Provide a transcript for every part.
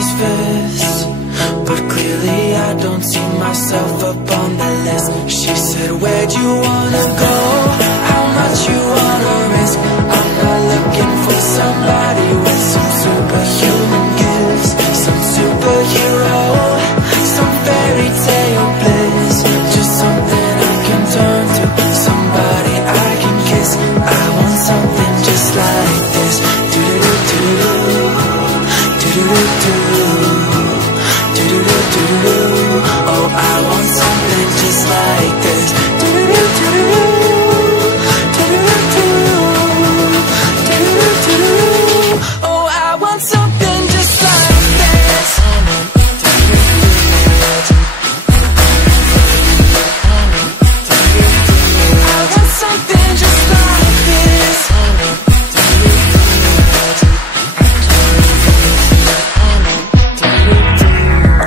his fist, but clearly I don't see myself up on the list. She said, where'd you wanna go? How much you wanna risk? I'm not looking for somebody with some superhuman gifts, some superhero, some fairy tale bliss. Just something I can turn to, somebody I can kiss. I want something just like this. Do-do-do-do-do, do-do-do-do, do-do-do-do-do. Oh, I want something just like this. Do-do-do-do-do, do-do-do-do, do-do-do-do. Oh, I want something just like this. I want something just like this.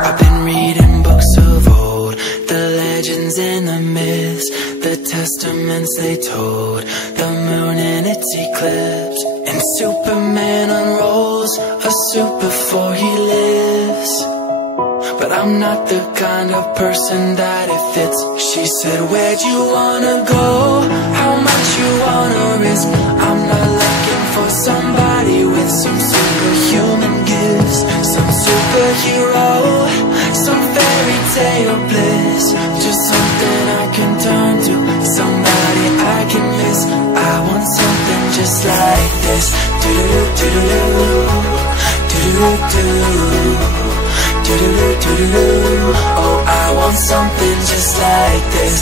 I've been reading books of old, the legends and the myths, the testaments they told, the moon and its eclipse, and Superman unrolls a suit before he lives. But I'm not the kind of person that it fits. She said, where'd you wanna go? How much you wanna risk? I'm not looking for somebody with some superhuman gifts, some superhero, some fairy tale bliss. Just something I can turn to, somebody I can miss. I want something just like this. Do-do-do-do-do, do-do-do-do, do-do-do-do-do. Oh, I want something just like this.